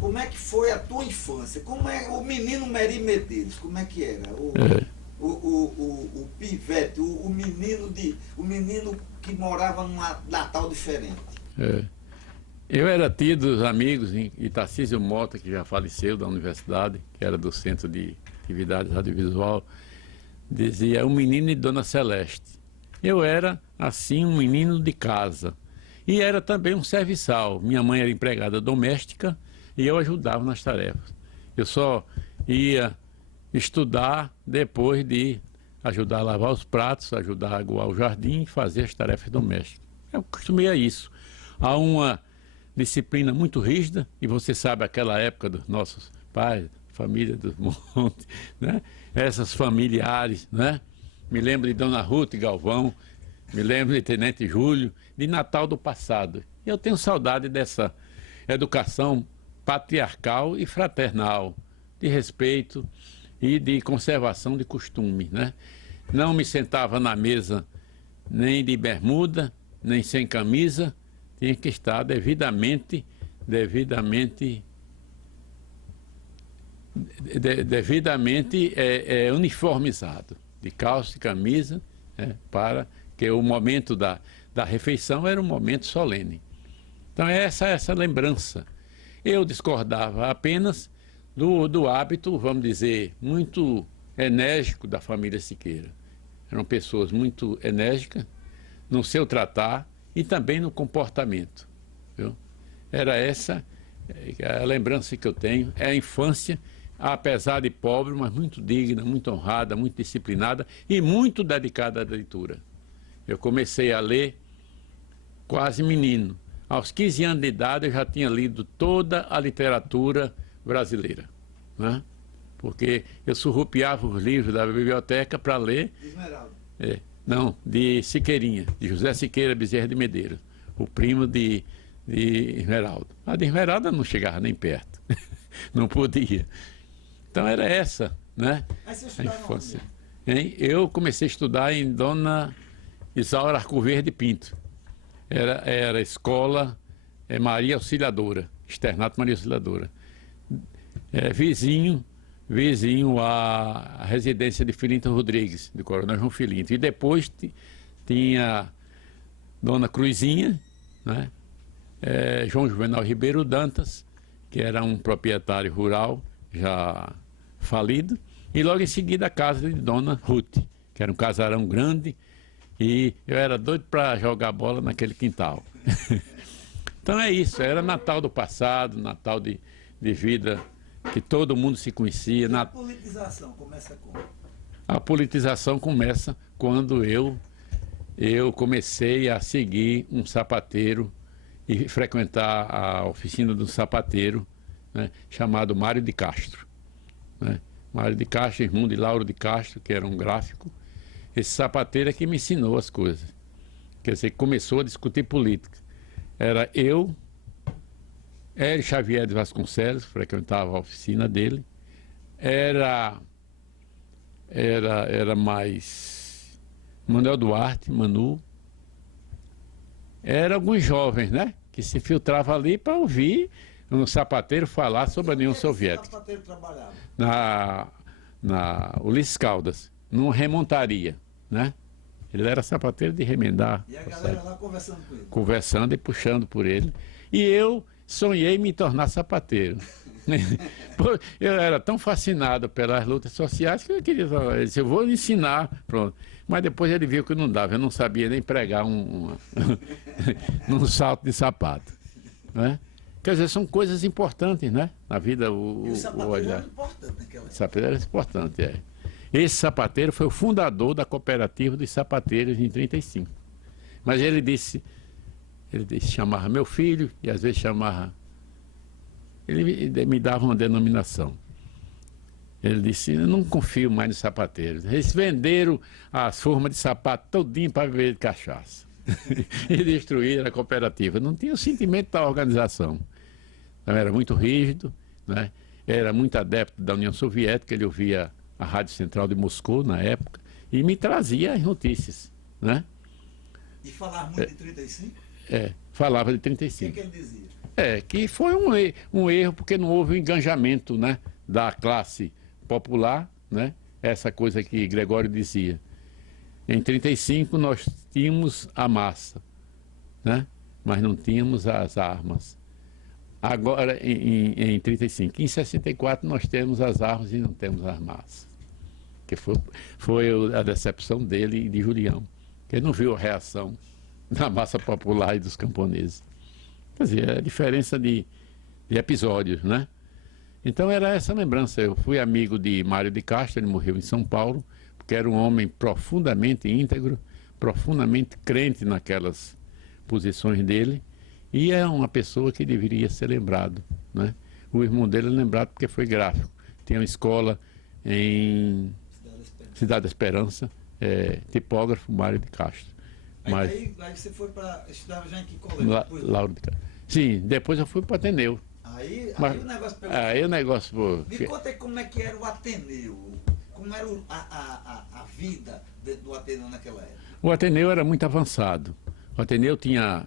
como é que foi a tua infância? Como é o menino Meri Medeiros? Como é que era? O pivete, o menino que morava num Natal diferente. É. Eu era tio dos amigos, e Tarcísio Mota, que já faleceu da universidade, que era do Centro de Atividades Audiovisual, dizia o menino de Dona Celeste. Eu era, assim, um menino de casa. E era também um serviçal. Minha mãe era empregada doméstica e eu ajudava nas tarefas. Eu só ia estudar depois de ajudar a lavar os pratos, ajudar a aguar o jardim e fazer as tarefas domésticas. Eu acostumei a isso. Há uma disciplina muito rígida, e você sabe aquela época dos nossos pais, família dos montes, né? Essas familiares, né? Me lembro de Dona Ruth Galvão, me lembro de Tenente Júlio, de Natal do passado. E eu tenho saudade dessa educação patriarcal e fraternal, de respeito e de conservação de costume, né? Não me sentava na mesa nem de bermuda, nem sem camisa, tinha que estar devidamente uniformizado, de calça e camisa, para que o momento da refeição era um momento solene. Então essa lembrança. Eu discordava apenas do hábito, vamos dizer, muito enérgico da família Siqueira. Eram pessoas muito enérgicas no seu tratar e também no comportamento. Viu? Era essa a lembrança que eu tenho, é a infância, apesar de pobre, mas muito digna, muito honrada, muito disciplinada e muito dedicada à leitura. Eu comecei a ler quase menino. Aos 15 anos de idade eu já tinha lido toda a literatura brasileira, né? Porque eu surrupiava os livros da biblioteca para ler. Esmeralda. Não, de Siqueirinha, de José Siqueira Bezerra de Medeiros, o primo de Esmeralda. A de Esmeralda não chegava nem perto, não podia. Então era essa, né? Aí você A estudava infância. onde? Eu comecei a estudar em Dona Isaura Arcoverde Pinto. Era a escola Maria Auxiliadora, Externato Maria Auxiliadora. Vizinho à residência de Filinto Rodrigues, de Coronel João Filinto. E depois tinha Dona Cruzinha, né? João Juvenal Ribeiro Dantas, que era um proprietário rural já falido. E logo em seguida a casa de Dona Ruth, que era um casarão grande, e eu era doido para jogar bola naquele quintal. Então é isso, era Natal do passado, Natal de vida que todo mundo se conhecia. E a politização começa como? A politização começa quando eu comecei a seguir um sapateiro e frequentar a oficina do sapateiro, né, chamado Mário de Castro, né? Mário de Castro, irmão de Lauro de Castro, que era um gráfico. Esse sapateiro é que me ensinou as coisas. Quer dizer, começou a discutir política. Era eu, Hélio Xavier de Vasconcelos, frequentava a oficina dele. Era mais Manuel Duarte, Manu. Eram alguns jovens, né? Que se filtravam ali para ouvir um sapateiro falar sobre a União Soviética. O sapateiro trabalhava? Na Ulisses Caldas, numa remontaria, né? Ele era sapateiro de remendar. E a galera lá conversando com ele? Conversando e puxando por ele. E eu sonhei em me tornar sapateiro. Eu era tão fascinado pelas lutas sociais que eu queria, eu disse, eu vou ensinar, pronto. Mas depois ele viu que não dava, eu não sabia nem pregar num salto de sapato, né? Quer dizer, são coisas importantes, né? Na vida, E o sapateiro olhar. era importante naquela época. O sapateiro era importante, é. Esse sapateiro foi o fundador da cooperativa dos sapateiros em 1935. Mas ele disse, chamava meu filho, e às vezes chamava... Ele me dava uma denominação. Ele disse, eu não confio mais nos sapateiros. Eles venderam as formas de sapato todinho para beber de cachaça. E destruíram a cooperativa. Não tinha o sentimento da organização. Então, era muito rígido, né? Era muito adepto da União Soviética. Ele ouvia a Rádio Central de Moscou na época e me trazia as notícias, né? E falar muito de 35? Falava de O 35. que ele dizia? Que foi um erro porque não houve um engajamento, né, da classe popular, né? Essa coisa que Gregório dizia. Em 35 nós tínhamos a massa, né? Mas não tínhamos as armas. Agora, em 35. Em 64 nós temos as armas e não temos as massas. Que foi a decepção dele e de Julião. Que ele não viu a reação da massa popular e dos camponeses. Quer dizer, a diferença de episódios, né? Então era essa lembrança. Eu fui amigo de Mário de Castro, ele morreu em São Paulo, porque era um homem profundamente íntegro, profundamente crente naquelas posições dele, e é uma pessoa que deveria ser lembrado, né? O irmão dele é lembrado porque foi gráfico. Tinha uma escola em Cidade da Esperança, tipógrafo Mário de Castro. Mas, aí você foi para estudar já em que colégio? Lauro de Castro. Sim, depois eu fui para o Ateneu. Aí o negócio pegou. Aí o negócio. Me conta aí como é que era o Ateneu. Como era a vida do Ateneu naquela época? O Ateneu era muito avançado. O Ateneu tinha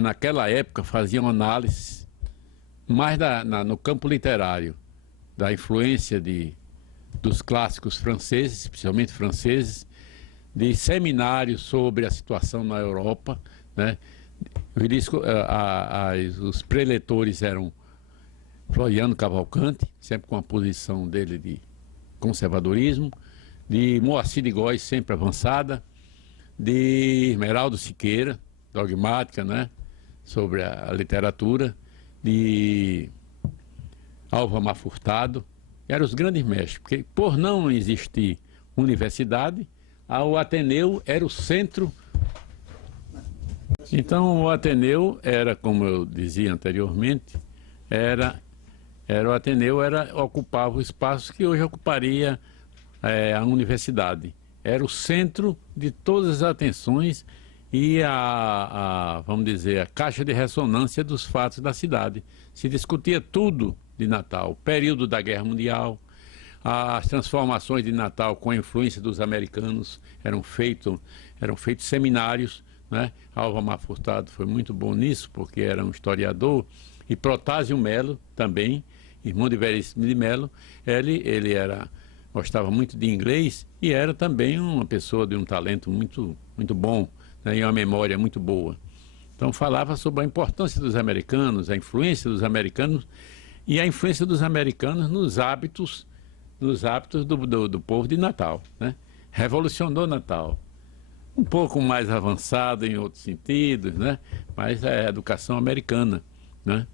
naquela época, faziam análise mais no campo literário, da influência dos clássicos franceses, especialmente franceses, de seminários sobre a situação na Europa, né? Os preletores eram Floriano Cavalcanti, sempre com a posição dele de conservadorismo, de Moacir de Góes, sempre avançada, de Esmeraldo Siqueira, dogmática, né, sobre a literatura, de Álvaro Furtado, eram os grandes mestres, porque por não existir universidade, o Ateneu era o centro. Então o Ateneu era, como eu dizia anteriormente, o Ateneu ocupava o espaço que hoje ocuparia a universidade. Era o centro de todas as atenções e vamos dizer, a caixa de ressonância dos fatos da cidade. Se discutia tudo de Natal, o período da Guerra Mundial, as transformações de Natal com a influência dos americanos, eram feitos seminários, né? Álvaro Furtado foi muito bom nisso, porque era um historiador, e Protásio Melo também, irmão de Veríssimo de Melo, ele gostava muito de inglês e era também uma pessoa de um talento muito, muito bom, né? E uma memória muito boa. Então falava sobre a importância dos americanos, a influência dos americanos e a influência dos americanos nos hábitos do povo de Natal, né? Revolucionou Natal. Um pouco mais avançado em outros sentidos, né? Mas é a educação americana, né?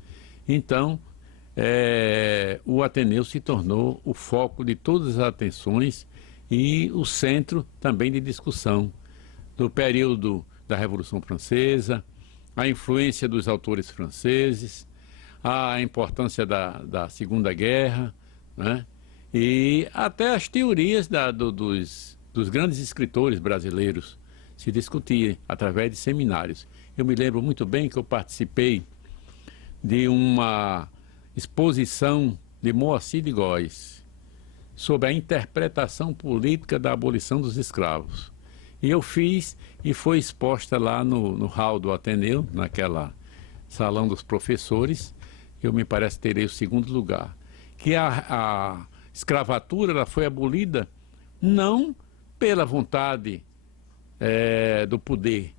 Então, o Ateneu se tornou o foco de todas as atenções e o centro também de discussão do período da Revolução Francesa, a influência dos autores franceses, a importância da Segunda Guerra, né? E até as teorias dos grandes escritores brasileiros se discutir através de seminários. Eu me lembro muito bem que eu participei de uma exposição de Moacir de Góes sobre a interpretação política da abolição dos escravos. E eu fiz e foi exposta lá no hall do Ateneu, naquela salão dos professores. Eu me parece terei o segundo lugar. Que a escravatura ela foi abolida não pela vontade do poder,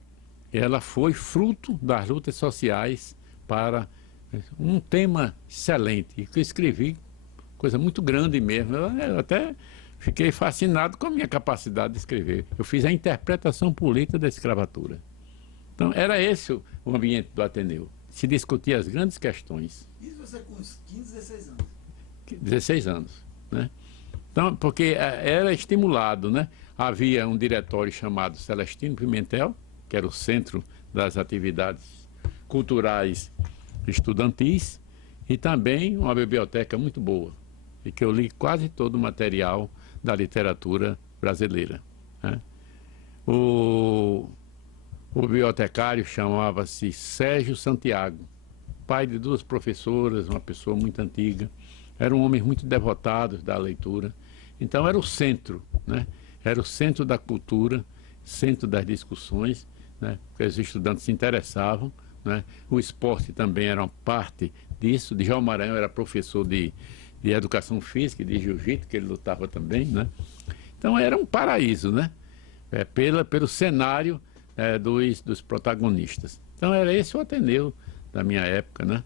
ela foi fruto das lutas sociais para um tema excelente, que eu escrevi, coisa muito grande mesmo. Eu até fiquei fascinado com a minha capacidade de escrever. Eu fiz a interpretação política da escravatura. Então era esse o ambiente do Ateneu, se discutia as grandes questões. Isso você com uns 15, 16 anos? 16 anos, né? Então, porque era estimulado, né? Havia um diretório chamado Celestino Pimentel, que era o centro das atividades culturais estudantis, e também uma biblioteca muito boa, e que eu li quase todo o material da literatura brasileira, né? O bibliotecário chamava-se Sérgio Santiago, pai de duas professoras, uma pessoa muito antiga. Eram homens muito devotados da leitura. Então era o centro, né? Era o centro da cultura, centro das discussões, né? Porque os estudantes se interessavam, né? O esporte também era uma parte disso. Djalma Maranhão era professor de educação física e de jiu-jitsu, que ele lutava também, né? Então era um paraíso, né? Pelo cenário dos protagonistas. Então era esse o Ateneu da minha época, né?